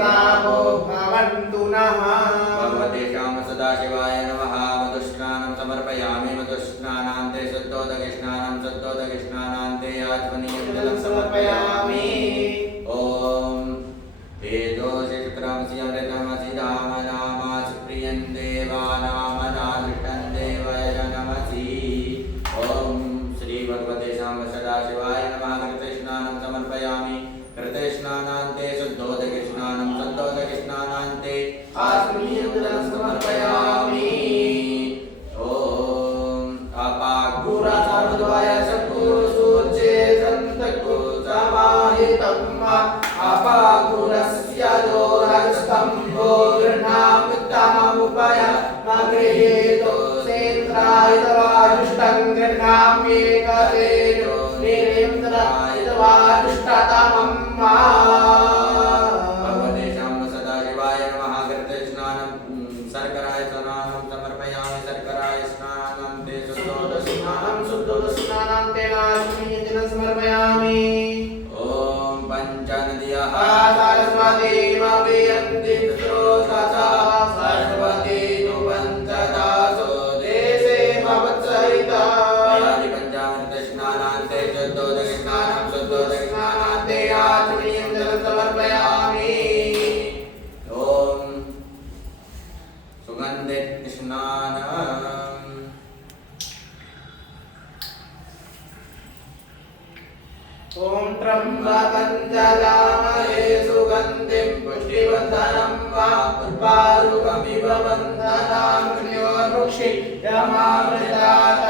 कामो भवन्तु नः। भगवतेषां सदाशिवाय नमः। मधुस्नानं समर्पयामि। मधुस्नानान्ते शुद्धोदकस्नानं शुद्धोदकस्नानान्ते आचमनीयं जलं समर्पयामि। ॐ वेदोषि शुक्रांसि अमृतमसि रामनामासि प्रियं देवानामनादृष्टं देवाय नमसि। ॐ श्री भगवतेषां सदाशिवाय नमः। कृतस्नानं समर्पयामि। कृतस्नानान्ते शुद्धोदकस्नानं शुद्धोदकस्नानान्ते आचमनीयं जलं समर्पयामि। ॐ अपाकुरसमुद्वय सकुसुचे सन्तको समाहितं अपाकुरस्य दोरस्तम्भो गृह्णामुत्तममुपयमगृहीतो सेन्द्रायितवाजुष्टं गृह्णाम्येकसेनो निरेन्द्रायितवाजुष्टतमं भगवतेषां सदाशिवाय नमः। कृतस्नानं शर्कराय स्नानं समर्पयामि। शर्कराय स्नानान्ते शुद्धोदकस्नानान्ते आचमनीयं जलं समर्पयामि। ॐ पञ्चनद्यः सरस्वतीमभियन्ति स्रोतसः सरस्वती नु पञ्चदासो देशे भवत्सरिता। पञ्चामृतस्नानान्ते शुद्धोदकस्नानं शुद्धोदकस्नानान्ते आचमनीयं जलं समर्पयामि। ॐ सुगन्धित स्नानम्। ॐ त्र्यम्बकं जगामहे सुगन्धिं पुष्टिवर्धनं वा पुष्पारुकमिव बन्धनामृक्षियमामृतात्।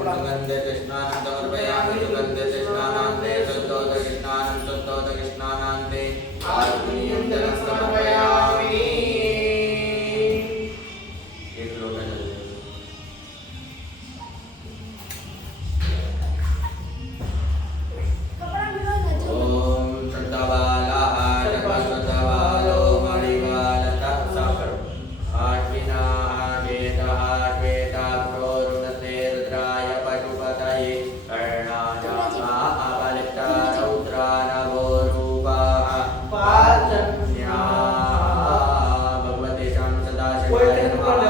सुगन्धितस्नानं समर्पयामि। सुगन्धितस्नानान्ते शुद्धोदकस्नानं शुद्धोदकस्नानान्ते आचमनीयं जलं समर्पयामि। भगवतेषां सदाशिवाय नमः।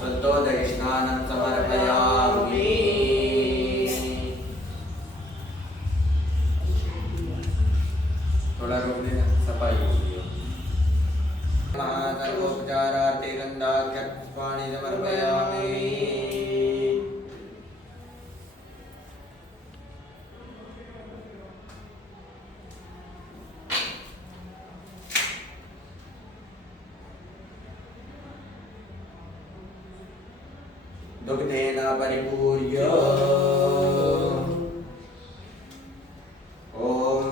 शुद्धोदकस्नानं समर्पयामि। थोड़ा रोक देना, सफाई हो गई। सर्वोपचारार्थे गन्धाक्षपुष्पाणि समर्पयामि। दुग्धेन परिपूर्य ॐ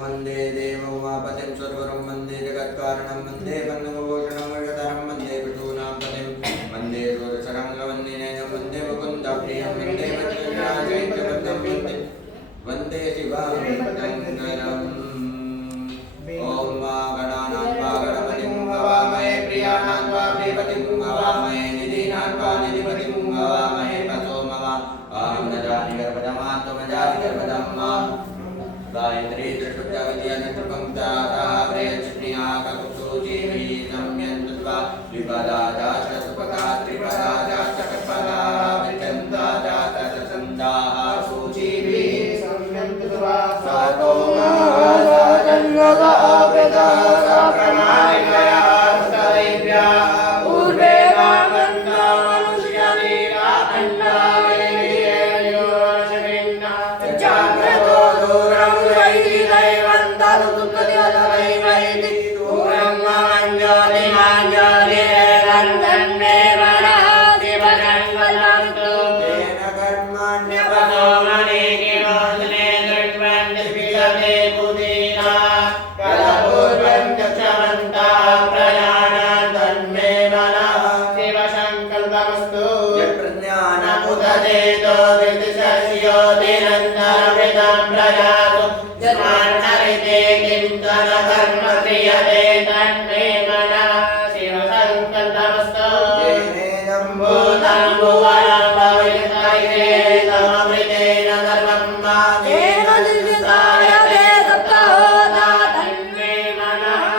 वन्दे देवं उमापतिं स्वर्गुरुं वन्दे जगत्कारणं वन्दे बन्धुभूषणं वर्षधरं वन्दे पशूनां पतिं वन्दे सूरसरङ्गवन्दिनयनं वन्दे मुकुन्दप्रियं वन्दे वज्रराजैकबद्धं वन्दे शिवामृतङ्करम्। ॐ मा गणानां वा गणपतिं हवामहे प्रियाणां वा प्रियपतिं हवामहे निधीनां वा निधिपतिं हवामहे पशो मम अहं न जामि गर्भधमां त्वमजामि गर्भधम्। गायत्री त्रिशुद्धविद्या नेत्रपङ्क्ताः प्रेयचिन्या ककुसुजीवी सम्यन्तत्वा विपदा दाशसुपका त्रिपदा दाशकपदा विचन्दा दाशसन्दाः सुजीवी सम्यन्तत्वा सातोमा साजन्नदा वृदा साप्रमाणिकया सदैव्या पूर्वे नामन्दा मनुष्यनीला अन्ना Mana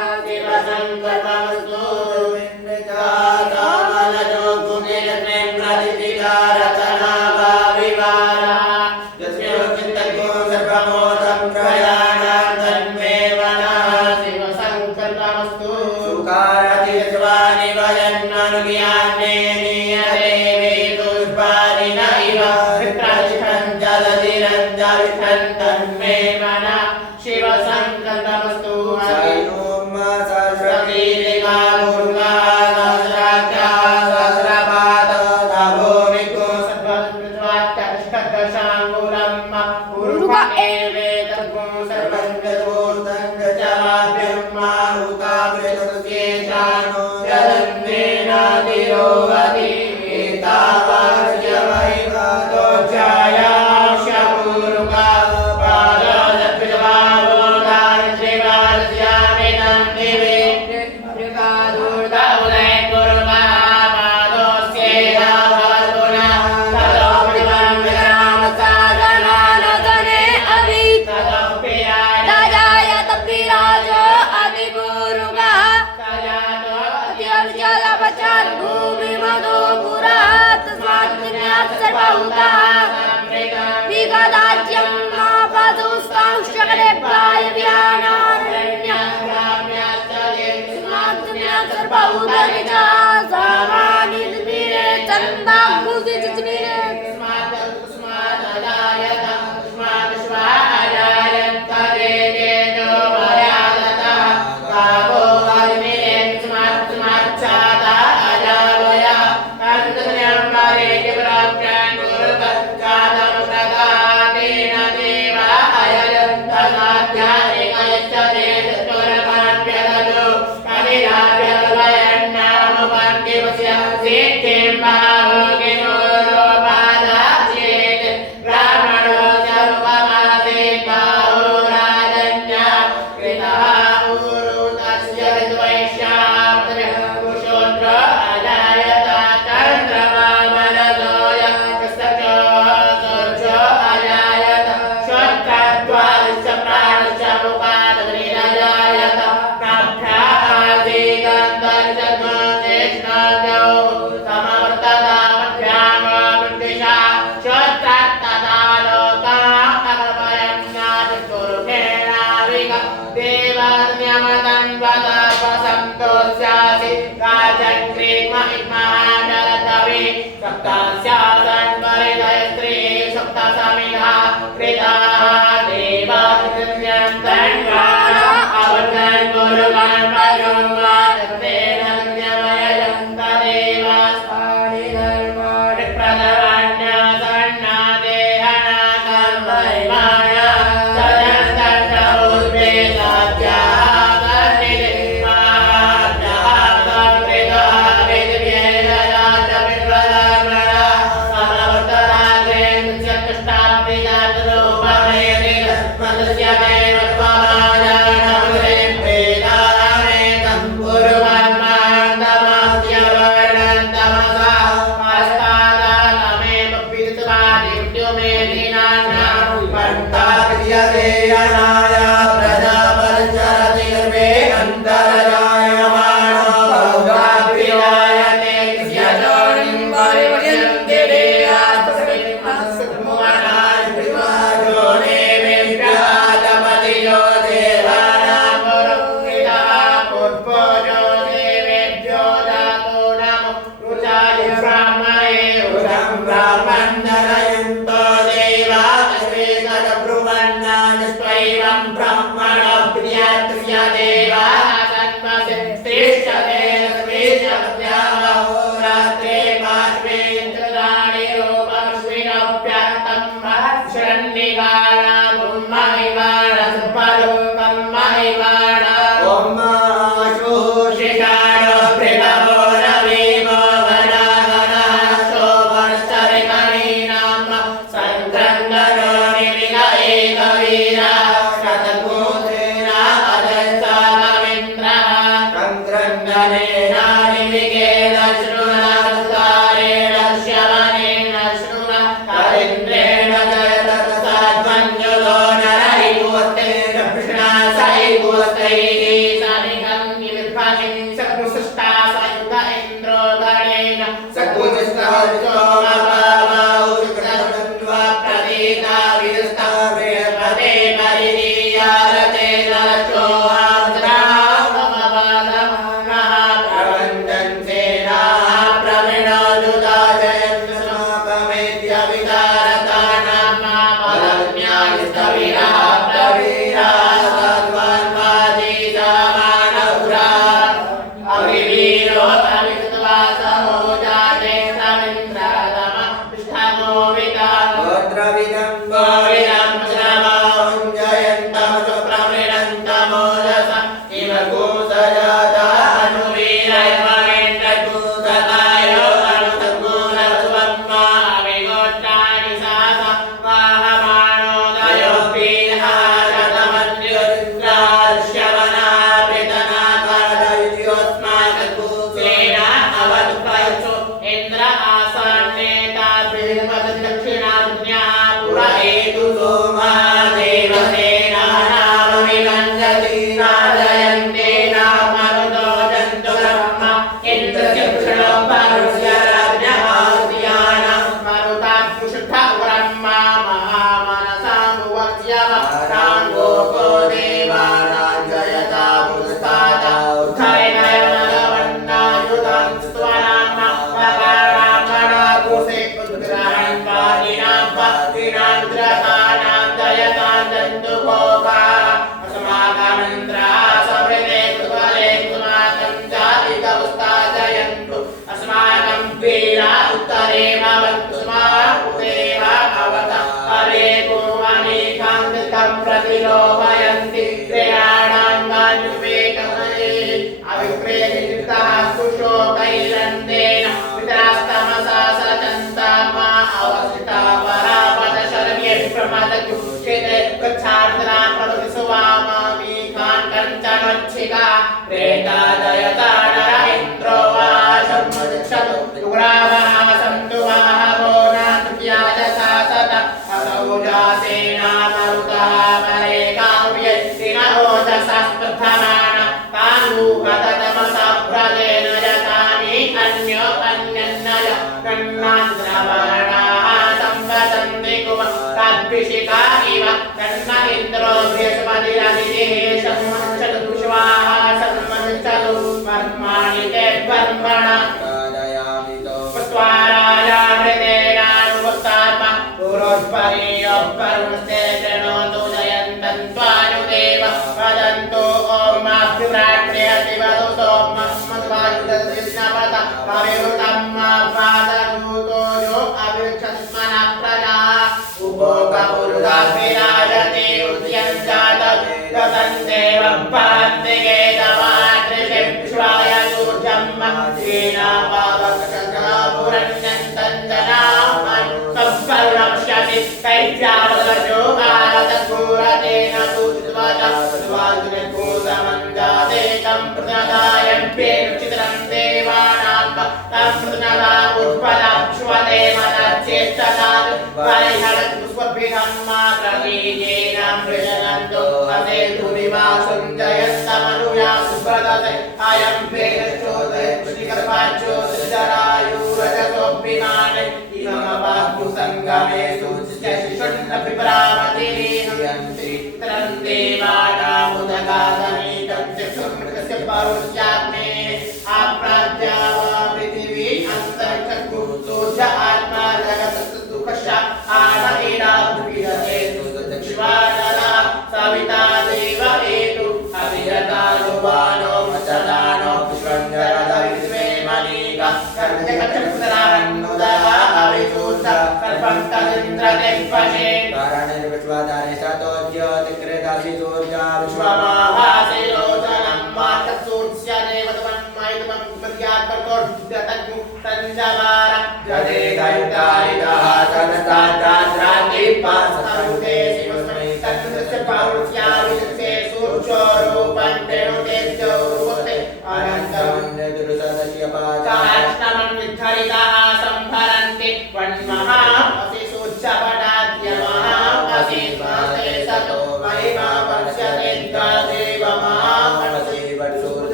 तन्तमस्तु सनोम सहस्रकीलिका दुर्गा सहस्राक्षा सहस्रपाद तभो विको सत्त्वत्वात्तष्टदशाङ्गुलं उरुक एवेतद्गुं सर्वं यदोर्धं गजाभ्यम्मा उतावृतस्येषानो जलन्नेनातिरोहति एतावास्यमैव दोक्षायाश्यपूरुका Stavira,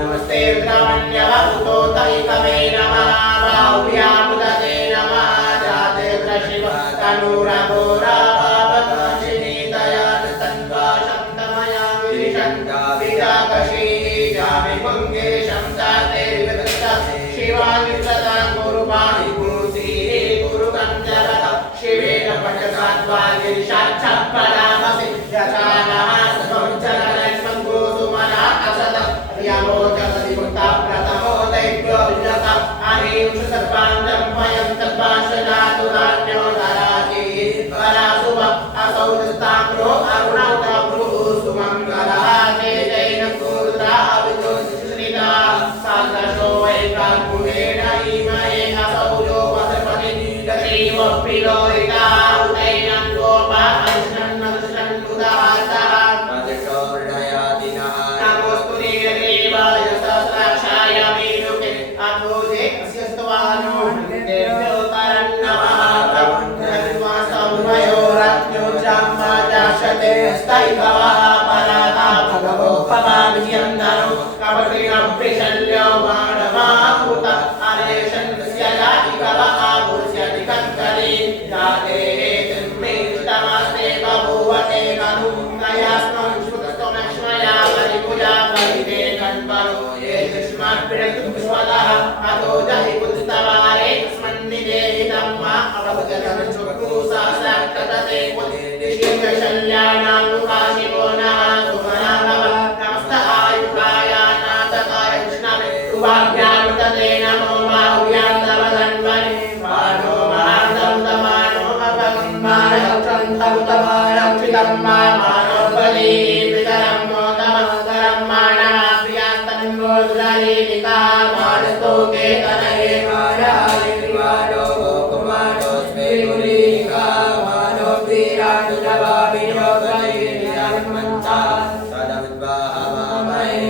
Namaste वीरमण्यव उतोतैकमे नमः बाहुव्यामुदते नमः जाते शिव तनुरघोरा पापनाशिनी दयान तन्वा शब्दमया विशङ्का विजाकशी जामि पुङ्गेशं जाते विदत्त शिवानि सदा कुरुपाणि गुरुश्रीः गुरुगञ्जरः शिवेन पठसात्वागिरिशाक्षपदामसि यथानः स्वञ्चलक्ष्मं गोसुमना असद यमोजगतिमुक्ता प्रथमो दैव्यो विजता अनेषु सर्वान्तं भयं तद्भाषणातुरान्यो दराति परासुव असौ दस्ताम्रो अरुणौतभ्रू सुमङ्गलः तेजैन कुरुद्रा अविदो श्रीदा सादशो वैकाकुलेन इमये असौ यो वसपति गतिमोऽपिलोहिता उदैनं गोपा अश्नन् उदासः नमोऽस्तु नीलदेवाय सहस्राक्षाय मीनुके अथोजे अस्य स्तवानो देव्यो करन्नमः ब्रह्मणस्वासमयो रत्नो ब्रह्मा जाशते स्तैभवः पराता भगवोपमा विजयन्दनो कपटिनप्रिशल्यो मानवाकृत अरेशन्स्य जातिकव आपुरुष्यधिकङ्करी जाते तिम्मेष्टमस्ते बभूवते कनु नयास्मं श्रुतस्तमक्ष्मया परिकुला परिते कन्वरो ये युष्मत्प्रियतुष्वदः अतो जहि पुस्तवारे स्मन्निदेहि धम्मा अवगतं चुक्रुसा साक्षतते निशिङ्गशल्यानामुकाशिवो नः सुमनाभव नमस्त आयुकाय नाथकाय कृष्णवे तुभाभ्यामुदते नमो बाहुभ्यां तव धन्वने मानो महान्तमुतमानो अपगम्मानक्षन्तमुतमानक्षितं मानो बली पितरं मोदमकरं मानः प्रियास्तन्वो दुरालीलिका मानस्तोके तनये मानाय मानो गोकुमानो स्वेगुलीलिका मानो वीरानुजवामिनो गलीलिकान्मन्ता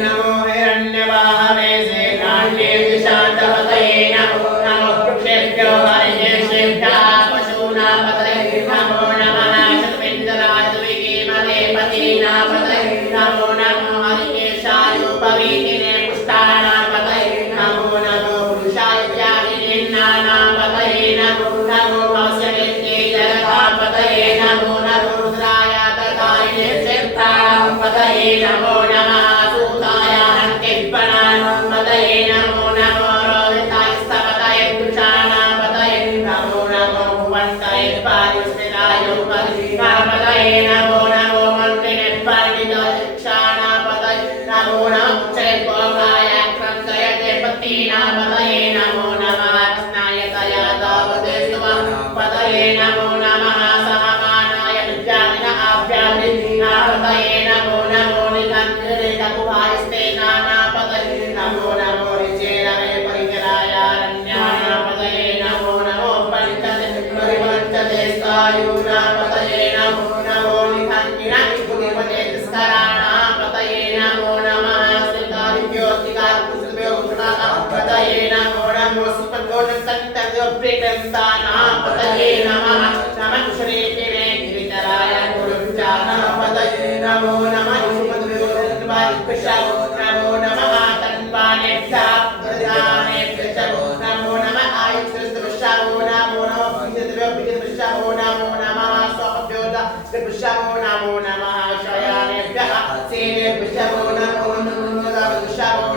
नमो हिरण्यवाहवे सेनान्ये विशान्तपतये नमो नमो वृक्षेभ्यो हरिकेशेभ्यः पशूनां पतये नमो नमः शतपिञ्जराय द्विकीमले पतीनां पतये नमो नमो हरिकेशायोपवीतिने पुष्टानां पतये नमो नमो पुरुषाय त्यागिनेन्नानां पतये नमो नमो भास्यवेत्ते जगतां पतये नमो नमो रुद्राय तकारिणे क्षेत्राणां पतये नमो नमः सूताय हन्तिप्पणानां पतये नमो नमो रोहिताय स्तपतये पुरुषाणां पतये नमो नमो भुवन्ताय पायुस्मिताय पतये नमो नमो मन्त्रिणे पाणिताय पतये नमो नमः चैकोकाय क्रन्दयते पतीनां पतये नमो नमः कृष्णाय दया दावते स्तुवं पतये नमो नमः सहमानाय विद्याविन आभ्यादिना पतये नमो नमो निकन्दरे ककुभायस्ते नाना पतये नमो नमो रिचेरमे परिचराय रण्याना पतये नमो नमो परिचते परिवर्तते स्थायुना पतये नमो नमो निकन्दिना निकुतिपते तिस्कराणा पतये नमो नमः स्थितादिव्योतिका कुसुभ्यो गुणाः पतये नमो नमो सुपगोणसन्तव्यो प्रीतन्ताना पतये नमः नमः कुशलेकिने गिरिधराय गुरुचाना पतये नमो नमः सुमद्भ्यो नमो नमः तन्वानेभ्यः प्रधानेभ्यः नमो नमः आयुष्यस्तवश्यो नमो नमः पितृभ्यो नमो नमः स्वभ्यो नमो नमः शयानेभ्यः सेनेभ्यः नमो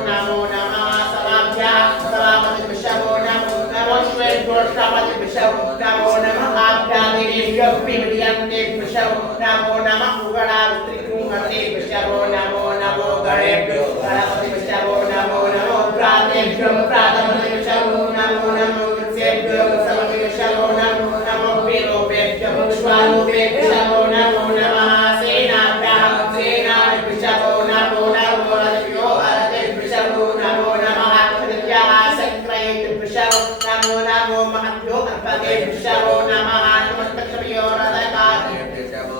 नमो नमः सभाभ्यः सभापतिभ्यो नमो नमः श्वेतोष्टपतिभ्यो नमो नमः आभ्यादिनेभ्यो विमृयन्तेभ्यो नमो नमः उगणास्त्रिकुंहतेभ्यो नमो नमो गणेभ्यो गणपतिभ्यो नमो नमो प्रातेभ्यो प्रातपतिभ्यो नमो नमो वृक्षेभ्यो वृक्षपतिभ्यो नमो नमो विरूपेभ्यो विश्वारूपेभ्यो नमो नमः सेनाभ्यः सेनाभ्यो नमो नमो रथभ्यो रथेभ्यो नमो नमः क्षत्रियाः सङ्क्रयेभ्यो नमो नमो महद्भ्यो अर्पतेभ्यो नमः नमस्तभ्यो रथकार्येभ्यो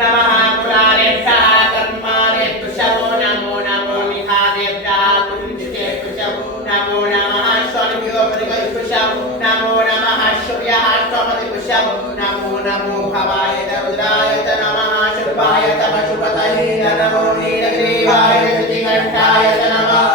नमः कुलालेभ्यः कर्मालेभ्यो नमो नमो निधादेभ्यः कुञ्चितेभ्यो नमो नमः स्वरभ्यो परिगल्भ्यो नमो नमः शुभ्यः स्वपतिभ्यो नमो नमो भवाय रुद्राय नमः शुभाय शुभतये नमो नीलग्रीवाय श्रीकण्ठाय नमः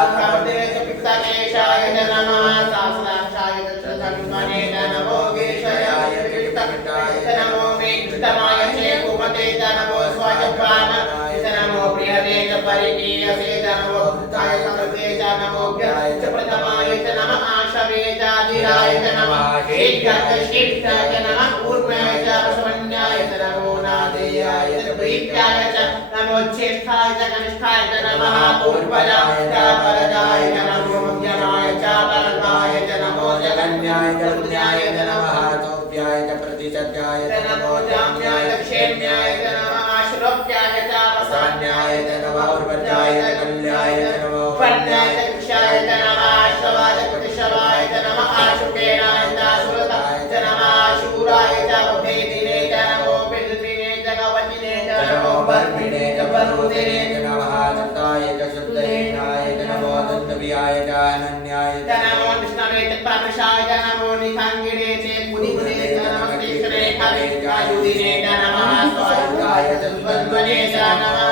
च नमः शीघ्राय शीघ्राय च नमः ऊर्ध्वाय च वसवन्याय च नमो नादेयाय च प्रीत्याय च नमो ज्येष्ठाय च कनिष्ठाय च नमः पूर्वजाय च परजाय च नमो मध्यमाय च परमाय च नमो जगन्याय च पुण्याय च नमः चौभ्याय च प्रतिशत्याय च नमो जाम्याय च क्षेम्याय च नमः श्रोत्याय च वसान्याय च नमः उर्वजाय च कल्याय च नमो पन्याय च कृशाय च नमः श्रवाय च प्रतिशवाय च नमः आशुकेनाय च सुरताय च नमः शूराय च भेदिने च नमो बिल्विने च गवचिने च नमो बर्मिने च बरुदिने च नमः सत्ताय च शुद्धेनाय च नमो दन्तव्याय च अनन्याय च नमो कृष्णवे च परमशाय च नमो निखाङ्गिने च पुनिमुने च नमः कृष्णे खवे च आयुधिने च नमः स्वायुधाय च सुबन्वने च नमः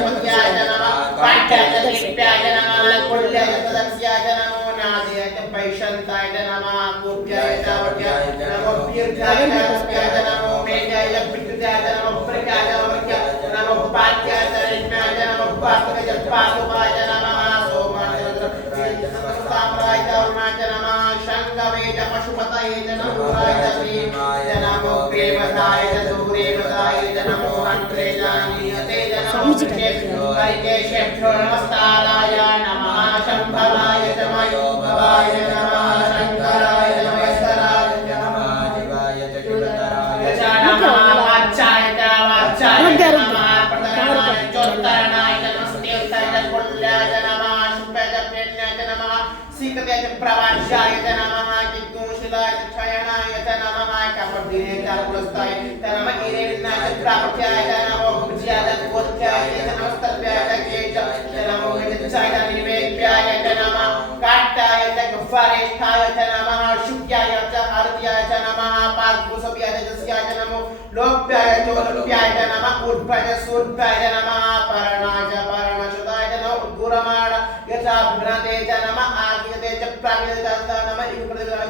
पत्याय च नमः पाठ्याय च दीप्याय च नमः कुल्याय च तदस्याय च नमो नादयाय च पैशन्ताय च नमः कुप्याय च वट्याय च नमो दीर्घाय च तस्याय च नमो मेघाय च विद्युताय च नमो प्रकाय च वक्याय च नमो पाठ्याय च रश्म्याय च नमो पास्तकाय च पास्तुपाय च नमः सोमाय च रुद्राय च नमः साम्राय च वरुणाय च नमः शङ्गवे च पशुपतये च नमो राय च श्रीमाय च नमो प्रेमदाय च दूरेवदाय च नमो अन्त्रेजानीयते च नमो कृष्णेभ्यो हरिकेशेभ्यो नमस्ताराय नमः शम्भवाय च मयोभवाय नमः शङ्कराय च महेश्वराय च नमः शिवाय च शिवतराय च नमः वाचाय च वाचाय च नमः प्रतरणाय चोत्तरणाय च नमस्तेय च कुल्याय च नमः शुभ्याय च प्रेण्याय च नमः सीकताय च प्रवास्याय च नमः किग्गुंशिलाय च क्षयणाय च नमः कपटिने च पुरस्ताय च नमः इरेणाय च प्राप्त्याय च नमो भुज्याय च गोत्याय च नमस्तभ्याय च केचाय च नमो विदित्याय च निवेद्याय च नमः काट्टाय च गह्वरेष्ठाय च नमः शुक्याय च आरत्याय च नमः पाद्भुसभ्याय च जस्याय च नमो लोप्याय च लोप्याय च नमः ऊर्ध्वाय च सूर्ध्वाय च नमः परणाय च परणशुताय च नमः उद्गुरमाण यथा विभ्रते च नमः आगिते च प्रागिते च नमः युगप्रतिपदाय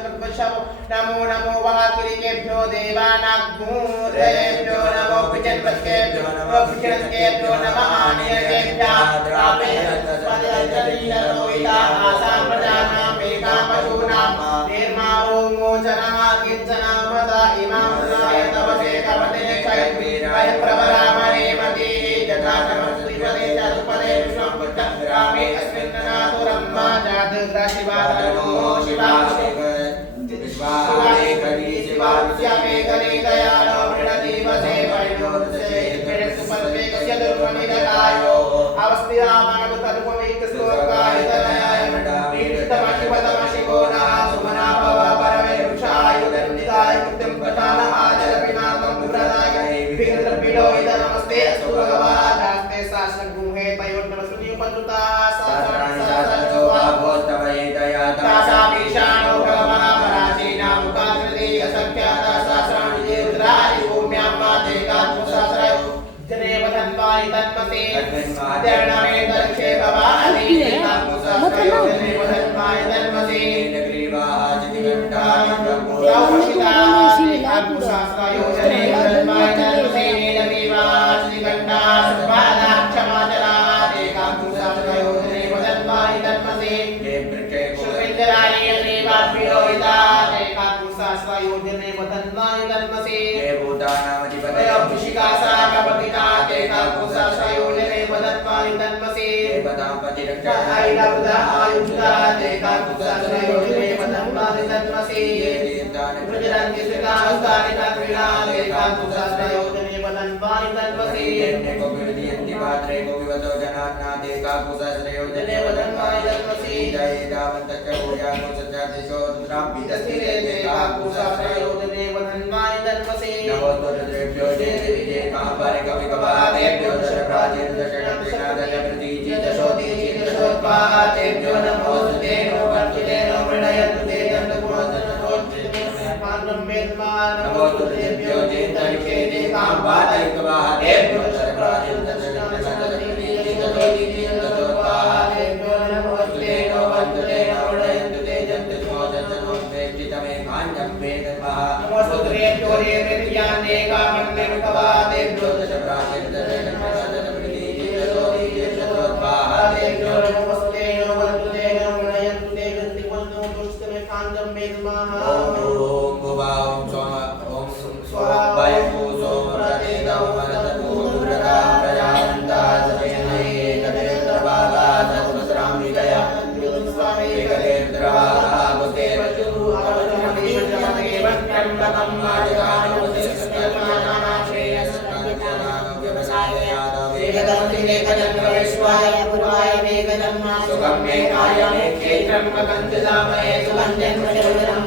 नमो नमो वाकिरिकेभ्यो देवानाग्मुरेभ्यो नमो विजन्वत्केभ्यो नमो विजन्वत्केभ्यो नमः आनेकेभ्यः प्रापेयत्तस्पदयत्तदीनलोहिता आसां प्रजानां मेघां पशूनां निर्माणो मोचनः किञ्चनामता इमां प्रदाय तपसे कपटे क्षयद्वीराय प्रवरामणे मतिः यथा नमस्तिपदे चतुपदे विश्वं पुष्टं रामे अस्मिन्ननातुरम्मा जातग्राशिवादनो शिवाशे शिवामे करी शिवास्यामे करी दयालो मृणदीवसे परिणोदसे परिणसुपदे कस्य दुर्मनिदकायो अवस्थिरामनवतर्पमेकस्वर्गाय तनयाय मृडामीष्टमशिवतमशिवोना सुमनाभव परमे वृक्षायुधन्निदाय कृत्यं पठान आजलपिनाकं दुर्रदाय विघ्नद्रविडोहित नमस्ते अस्तु भगवादास्ते शासनगुहे तयोर्नमस्मृतिपन्तुता शासनानि शासनो भागवतवये दया तासामीशानो भगवना पराचीना मुखाकृति असंख्याता शास्त्राणि ये रुद्राणि भूम्यां माते कात्मशास्त्रयो जनेव धन्वानि तन्मते अध्ययनमे दर्शे भवानि कात्मशास्त्रयो जनेव धन्वानि तन्मते नगरीवाहाजितिघण्टानि ब्रह्मोदावशितानि कात्मशास्त्रयो जनेव धन्वानि तन्मते नगरीवाहाजितिघण्टा सर्वादाक्षमाचलानि कात्मशास्त्रयो जनेव धन्वानि तन्मते शुभेन्द्राणि देवाभ्योहितानि कात्मशास्त्रयो जनेव धन्वानि तन्मते देवभूतानामधिपतये अभिषिकासा कपतिनाते कात्मशास्त्रयो जनेव धन्वानि तन्मते देवतापतिरक्षा आयुधा आयुधाते कात्मशास्त्रयो जनेव धन्वानि तन्मते प्रजरन्ति सुखास्तानि तन्विनाते कात्मशास्त्रयो जनेव धन्वानि तन्मते को विद्यन्ति पात्रे को विवतो जनानाते कात्मशास्त्रयो जनेव धन्वानि तन्मते जय दावन्तश्च भूयानो सत्यादिशो रुद्राभितस्थिरे कात्मशास्त्रयो जनेव धन्वानि तन्मते नमो रुद्रेभ्यो देवी महाभारे कविकवादेभ्यो दशप्राचीनदशकटनादप्रतीचिदशोदीचिदशोत्पादेभ्यो नमो सुते नो वर्तुते नो मृणयन्तु ते नमो तुभ्यो चेतनिके ते कामवादैकवादेभ्यो दशप्राचीनदशकटनादप्रतीचिदशोदीचिदशोत्पादेभ्यो नमो सुते नो वर्तुते नो मृणयन्तु ते जन्तुमोदशनोत्पेक्षितमे काञ्जं वेदमः नमो सुत्रेभ्यो देवेभ्यान्ते कामन्नेकवादेभ्यो दशप्राचीनदशकटनादप्रतीचिदशोदीचिदशोत्पादेभ्यो नमो सुते नो वर्तुते नो मृणयन्तु ते जन्तुमोदशनोत्पेक्षितमे काञ्जं वेदमः नमः ओम भुवा ओम सोम ओम स्वाहायु सोम प्रतीतौ वरदतु दुर्गा प्रजावन्ता सचेनये कदेन्द्रभागा सत्सराम्बिकया स्वामी एकदेन्द्रभागा भूतेरजु त्र्यम्बकं पूर्वाय मेघदं सुखं मे कायं क्षेत्रं कन्ददामहे सुगन्धं पुष्पं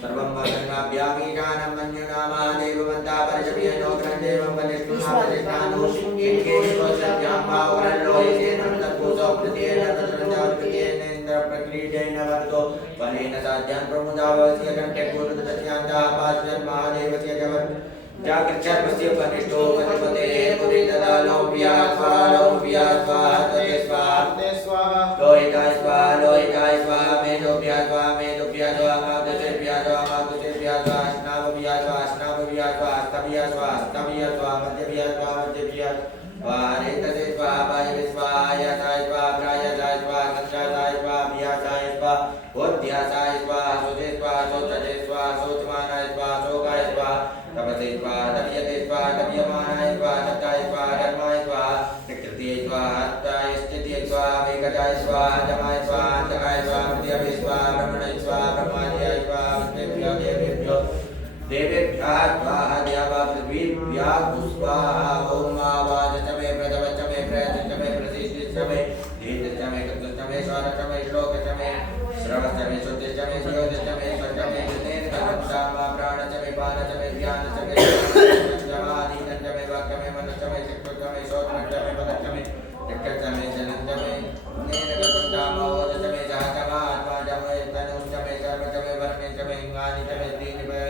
सर्वं वदन्नाभ्यामीशानं मन्युनामा देववन्ता परशव्यनो ग्रन्थेवं वनिष्ठुनामजिष्ठानो शिङ्गेश्वो सत्यां भावरल्लोहितेन तत्पुसो प्रत्येन तत्रजावृत्येनेन्द्र प्रक्रीडेन वर्तो वनेन साध्यां प्रमुदावस्य कण्ठे पूर्वदस्यान्तः पाश्चन् महादेवस्य जगत् जागृच्छर्मस्य वनिष्ठो वनपते पुरी ददालो व्यास्वा तते स्वाहा लोहिताय स्वाहा मेदोभ्यास्वा स्तभ्यास्वा मध्यभ्यास्वा वारेतसे स्वाहा वायवे स्वाहा यासाय स्वाहा प्रायासाय स्वाहा गन्धासाय स्वाहा अभ्यासाय स्वाहा बोध्यासाय स्वाहा सुते स्वाहा शोचते स्वाहा शोचमानाय स्वाहा शोकाय स्वाहा तपसे स्वाहा तप्यते स्वाहा तप्यमानाय स्वाहा दत्ताय स्वाहा धर्माय स्वाहा प्रकृतिये स्वाहा हत्ताय स्थितिये स्वाहा वेगताय स्वाहा जमाय स्वाहा अंतकाय स्वाहा मृत्याभि स्वाहा ब्रह्मणे स्वाहा ब्रह्मादियाय स्वाहा देवेभ्यो देवेभ्यः स्वाहा द्यावा पृथ्वीभ्यः स्वाहा ओम आवाच मे प्रथमच मे प्रयच मे प्रसिद्धिच मे धीरच मे कृतच मे स्वरच मे श्लोकच मे श्रवच मे श्रुतिच मे ज्योतिच मे सच मे जनेन कर्मचामा प्राणच मे पानच मे ज्ञानच मे समाधिच मे वाक्य मे मनच मे चित्तच मे श्रोत्रच मे पदच मे चक्षच मे जनच मे नेन कर्मचामा ओजच मे सहच मे आत्माच मे तनुश्च मे कर्मच मे वर्णच मे इंगानिच मे दीन मे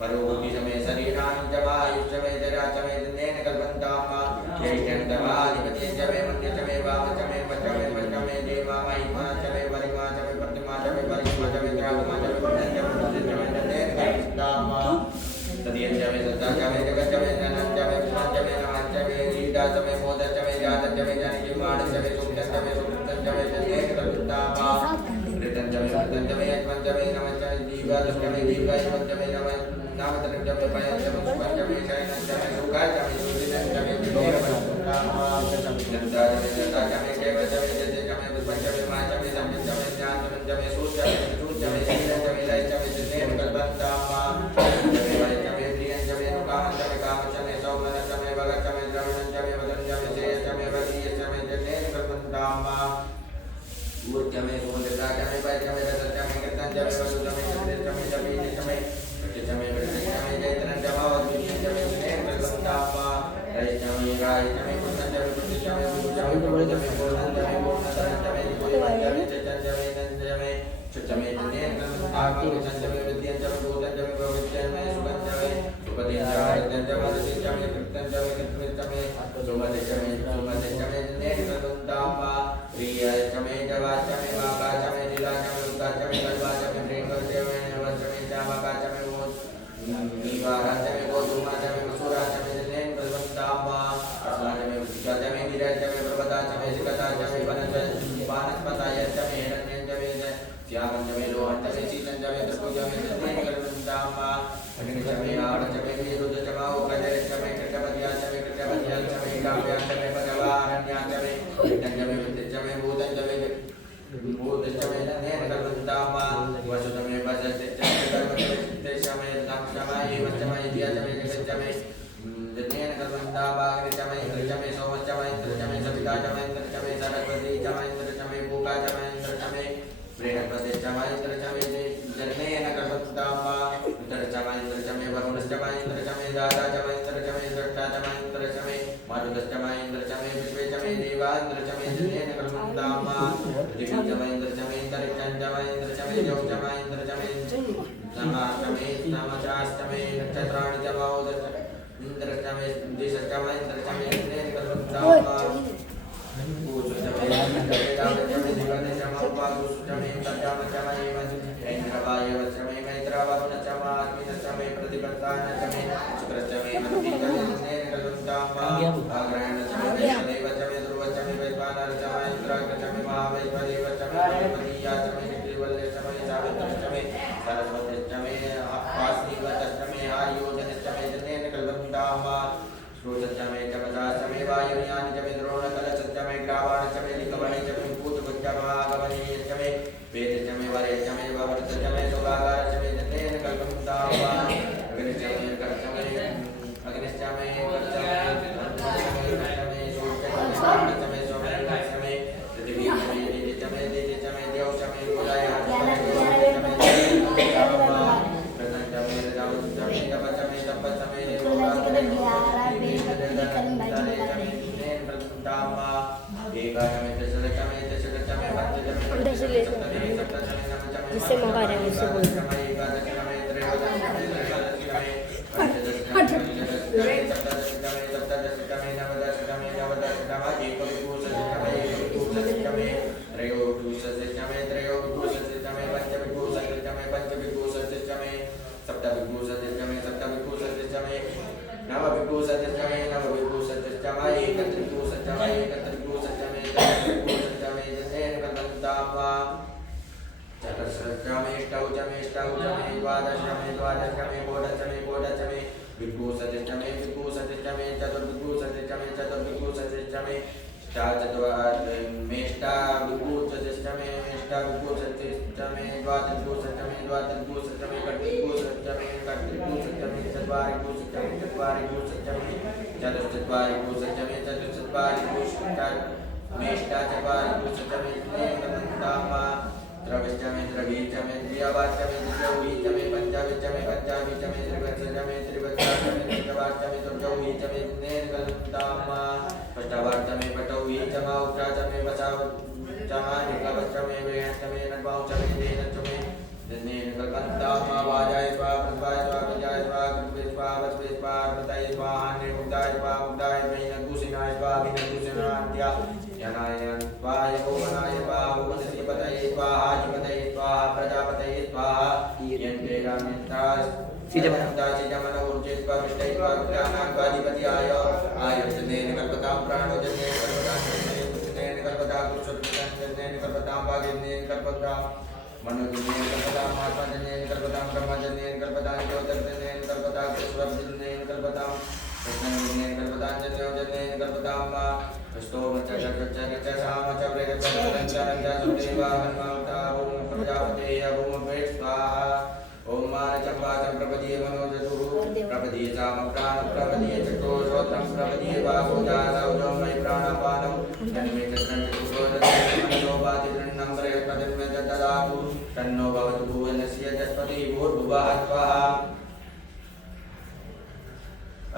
परोभूति समय शरीराणि च वायुश्च मे जरा च मे जनेन कल्पन्तामा जैत्यन्तमाधिपति च मे मध्य च मे वाम च मे वच मे वच मे देवा महिमा च मे वरिमा च मे प्रतिमा च मे परिमा च मे द्रागमा च मे पुण्यं च मे बुद्धिं च मे जनेन कल्पन्तामा तदीयं च मे सत्ता च मे जगत् च मे धनं च मे विश्वं च मे नमः च मे लीला च मे मोदः च मे जातं च मे जनिजीवाणं च मे सुखं च मे सुकृतं च मे जनेन कल्पन्तामा ऋतं च मे वृतं च मे यज्ञं च मे नमः च मे जीवादं च मे दीर्घायुं च मे नमः नामतनं च मे पयं च मे सुखं च मे शयनं च मे सुखाय च मे सुदिनं च मे विभोरमस्तुनामा जन्ता च मे जता च मे केव च मे जते च मे पुष्पं च मे मा च मे संजं च मे ज्ञानं च मे सूर्य च मे सूर्य च मे शीलं च मे लय च मे जनेन कल्पन्तामा च मे वय च मे प्रियं च मे नुकामं च मे कामं च मे सौमनं च मे भगं च मे द्रवणं च मे वदनं च मे शेयं च मे वरीयं च मे जनेन कल्पन्तामा ऊर्ज च मे सुमन्द्रता च मे पय च मे रसं च मे कृतं च मे वसु च मे चन्द्रं च मे जपीन च मे चमे प्रत्यक्षमे जयतनं च भावद्वितीयं च मे जनेन कल्पन्तामा रयिचमे रायिचमे पुण्यं च मे पुण्यं च मे भूषं च मे पूर्णं च मे पूर्णं च मे पूर्णधनं च मे पूर्णं च मे चचं च मे नं च मे चमे जनेन कल्पन्तामा कृतं च मे विद्यं च मे भूतं च मे भविष्यं मे सुखं च मे उपदें च रतं च मदतिं च मे कृतं च मे कृत्मिं च मे सुमते च मे जनेन कल्पन्तामा प्रियाय च मे जवा च मे वाका च मे लीला च मे उक्ता च मे कल्वा च मे प्रेमवश च मे नवश च मे चामका च मे नीवारा च मे गोधूमा च मे मसूरा च मे जनेन कल्पन्तामा अस्मा च मे वृषिका च मे गिरा च मे पर्वता च मे सिकता च मे वानस्पताय च मे हिरण्यं च मे श्यामं च मे लोहं च मे शीतं च मे त्रिभुजं च मे जनेन कल्पन्तामा अग्नि च मे आव च मे विद्युत च मे उग्रजल च मे कृतपत्या च मे कृतपत्या च मे काव्या च मे पदवारण्या च मे विद्यं च मे विद्युत च मे भूतं च मे भूतं च मे जनेन कल्पन्तामा वसु च मे वसति च मे कर्म च मे चित्ते च मे धनं च मे एवं च मे दिया च मे जगत् च मे जनेन कल्पन्तामा अग्नि च मे इंद्र च मे सोमः च मे इंद्र च मे सविता च मे इंद्र च मे सरस्वती च मे इंद्र च मे पूका च मे इंद्र च मे बृहस्पति च मे इंद्र च मे जनेन कल्पन्तामा इंद्र च मे वरुण च मे नमाष्टमे नमचाष्टमे नक्षत्राणि च महोदय इंद्रष्टमे दिशष्टमे इंद्रष्टमे नेकल्पन्तामा पूजोष्टमे नक्षत्राणि दिवने चमत्वागुष्टमे तज्जामचमे इंद्रवायवचमे मैत्रावरुणचमे अस्मिनचमे प्रतिपत्तानचमे शुक्रचमे मन्दिरचमे नेकल्पन्तामा आग्रहणचमे देवचमे ध्रुवचमे वैश्वानरचमे इंद्राग्रचमे महावैश्वदेवचमे गणपतियाचमे श्रीवल्लचमे सावित्रचमे सरस्वतीचमे वासुदेवचमे आर्योजनचमे नेकल्पन्तामा श्रोतचमे चमदाचमे वायुयानिचमे द्रोणकलचमे ग्रावाणचमे लिकवणिचमे भूतभुजमागमनीयचमे वेदचमे वरेचमे ववर्तचमे सुभागारचमे नेकल्पन्तामा अग्निश्चमे कर्चमे अग्निश्चमे कर्चमे सूर्यचमे सोमचमे पृथ्वीचमे दिदिचमे दिदिचमे देवचमे गोलायाचमे प्रथमचमे रजौचमे तपचमे तपचमे देवचमे नेकल्पन्तामा एकाचमे दशरथचमे दशरथचमे पंचचमे सप्तचमे सप्तचमे नवचमे जिससे मौका आ रहा है उससे बोल एकादशचमे त्रयोदशचमे त्रयोदशचमे पंचदशचमे सप्तदशचमे नवदशचमे नवदशचमे एकविंशतिचमे एकविंशतिचमे त्रयोविंशतिचमे त्रयोविंशतिचमे पंचविंशतिचमे पंचविंशतिचमे सप्तविंशतिचमे सप्तविंशतिचमे नवविंशतिचमे नवविंशतिचमे एकत्रिंशतिचमे एकत्रिंशतिचमे त्रयोविंशतिचमे नेकल्पन्तामा चतुर्दशचमे अष्टौचमे द्वादशचमे द्वादशचमे षोडशचमे षोडशचमे विंशतिचमे विंशतिचमे चतुर्विंशतिचमे चतुर्विंशतिचमे मेष्टाविंशतिचमे मेष्टाविंशतिचमे द्वात्रिंशतिचमे द्वात्रिंशतिचमे षट्त्रिंशतिचमे षट्त्रिंशतिचमे चत्वारिंशतिचमे चत्वारिंशतिचमे चतुश्चत्वारिंशतिचमे चतुश्चत्वारिंशतिचमे मेष्टाचत्वारिंशतिचमे नेकल्पन्तामा त्रविश्चमे त्रवीचमे त्र्यवाचमे त्रिचौहीचमे पंचविचमे पंचाविचमे त्रिवत्सचमे त्रिवत्सचमे चतुर्वाचमे चतुर्चौहीचमे नेकल्पन्तामा अष्टवाचमे पटौहीचमे उत्तराचमे वचावचमे निकवचमे वेहचमे नवचमे देनचमे नेकल्पन्तामा वाजाय स्वाहा प्रद्वाय स्वाहा विजयाय स्वाहा कृत्वे स्वाहा वस्वे स्वाहा प्रदाय स्वाहा निर्मुक्ताय स्वाहा मुक्ताय वैनकुशिनाय स्वाहा विनकुशिनान्त्या यनाय स्वाहा भुवनाय स्वाहा भुवनश्रीपतये स्वाहा जिपतये स्वाहा प्रजापतये स्वाहा यन्ते रामित्रास सिजमनोर्जे स्वामिष्टये स्वामिष्टानाधिपत्याय आयुर्जनेन कल्पतां प्राणोजनेन कल्पतां जनेन कल्पतां कुशलजनेन कल्पतां भाग्यजनेन कल्पतां मनोजनेन कल्पतां महात्मजनेन कल्पतां ब्रह्मजनेन कल्पतां ज्योतिर्जनेन कल्पतां कृष्णजनेन कल्पतां कृष्णजनेन कल्पतां जन्योजनेन कल्पतां स्तोमचर्च सामच प्रेरचरञ्च प्रजापते ओम वेट स्वाहा ओम मानचम्बाचं प्रपदीय मनोजतुः प्रपदीय चाम प्राण प्रपदीय चक्रोश्रोत्रं प्रपदीय बाहुजासौजं मयि प्राणापानं तन्मे चक्रं बृहस्पतिर्मे ददातु तन्नो भवतु भुवनस्य जस्पति भूर्भुवः स्वाहा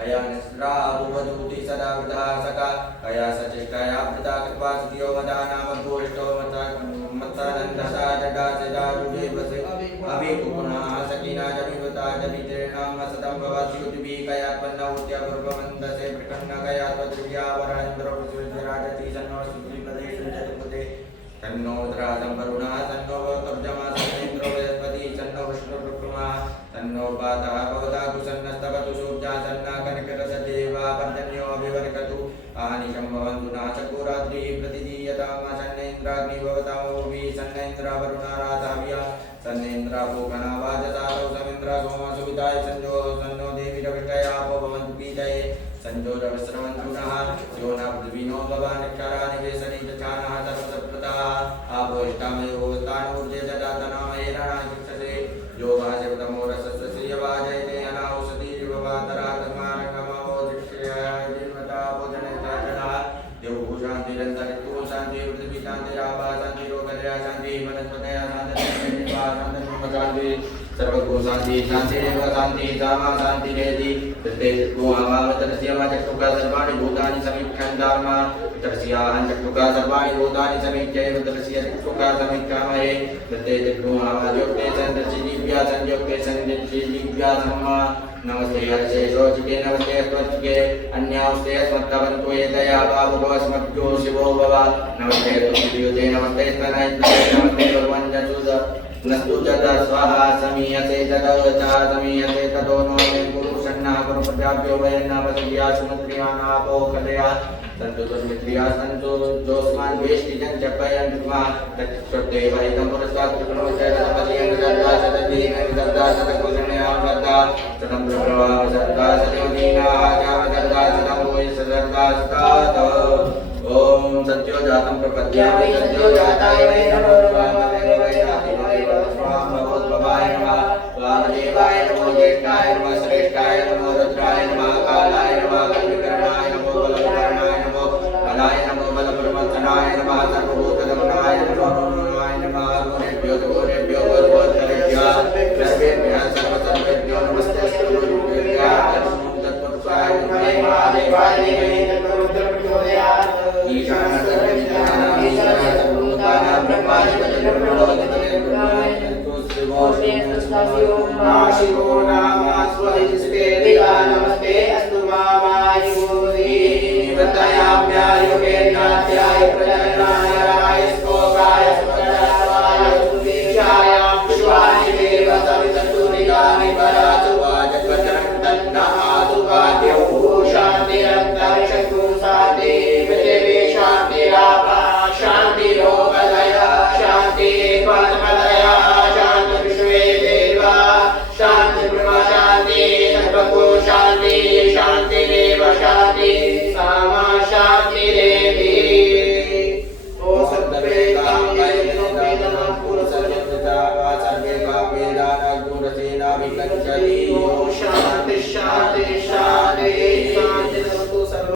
अया निस्रा भुवदूति सदा वृथा सका अया सचेष्टया वृथा कृत्वा सतियो मदानामभूष्टो मत्सानन्दसा जटा सदारुजे वसे अभिकुपुनः सकिना जमिवता जमित्रेणां सदं भवत्युतिभिः कयात्पन्नौत्यपूर्वमन्दसे प्रकन्नकयात्पद्रिव्यावरणेन्द्रो पृथ्वीराजति सन्नो सुग्रीवदेशं चतुर्पदे तन्नो रुद्रादं वरुणः तन्नो भवतर्जमा सन्नेन्द्रो बृहस्पतिः सन्नो विष्णुरुक्मः तन्नो पातः भवता कुसन्नस्तवतु सूर्या सन्ना कनकरसदेवा पर्जन्यो अभिवर्कतु आनिशं भवन्तु नाचकोरात्रिः प्रतिदीयतां सन्नेन्द्राग्नि भवतामोभिः सन्नेन्द्रावरुणाराधाव्या सन्नेन्द्राभूषणावाजसारौ समिन्द्रा सोमा सुविताय सञ्जो सन्नो देवी रविष्टयापो भवन्तु पीतये सञ्जोरवस्रवन्तु नः यो न पृथिवीनो भवानक्षरा निवेशनी चानः सर्वसप्रताः आपोष्टामयोस्तानूर्जे ददातनामयेनाशिक्षसे यो भाजवतमो रसस्य श्रियवाजयते अनाहुसतीरिववातरातमानकमो दृश्यजिन्मता भोजने चाचनः देवो शान्तिरन्तरितो शान्ति पृथ्वी शान्तिरापा शान्तिरोगजया शान्ति वनस्पतयः शान्ति शान्ति सर्वगुण शांति शांतिरेव शांति सामा शांतिरेति तत्ते गुहावावतरस्य चक्षुका सर्वाणि भूतानि समीक्षन्तामा तस्याहं चक्षुका सर्वाणि भूतानि समीक्षैव तस्य चक्षुका समीक्षामहे तत्ते चक्षुहावायोक्ते सन्दर्शिदिव्या संयोक्ते सन्दर्शिदिव्या सम्मा नमस्ते हर्षे शोचिके नमस्ते त्वच्चिके अन्यास्ते अस्मत्तवन्तो एतया बाबुभवस्मभ्यो शिवो भव नमस्ते तुभ्युते नमस्ते स्तनयते नमस्ते भगवञ्जसुद नस्तु जता स्वाहा समीयते तदवचा समीयते ततो नो मे गुरु सन्ना गुरु प्रजाभ्यो वयन्ना वसव्या सुमत्रियाना पोकलया संतो सुमित्रिया संतो जोस्मान वेष्टिजन जपयन् मा तत्सुते वैदं पुरस्तात् कृपणोचर तपतियं दत्ता सतदीन दत्ता सतकुलनया दत्ता सतं प्रभवा सत्ता सदेवदीना आजाव दत्ता सतं भोय सदत्ता स्तात ओम सत्यो जातं प्रपद्यामि सत्यो जाताय वै नमो वामदेवाय नमो ज्येष्ठाय नमो श्रेष्ठाय नमो रुद्राय नमः कालाय नमः कल्पिकरणाय नमो बलकरणाय नमो बलाय नमो बलप्रवचनाय नमः सर्वभूतदमनाय नमो नमोनाय नमः गुणेभ्यो गुणेभ्यो गुरुवत्तरेभ्यः सर्वेभ्यः सर्वसर्वेभ्यो नमस्तेऽस्तु गुरुभ्यः तत्पुरुषाय महादेवाय रुद्रप्रचोदयात् ईशानः सर्वविद्यानाम् ईशानः सर्वभूतानां ब्रह्मादिपतिर्ब्रह्मोदिते शिवो नाम स्वहिस्ते दिवा नमस्ते अस्तु मामायुर्वी निवृत्तयाभ्यायुगे नाट्याय प्रजा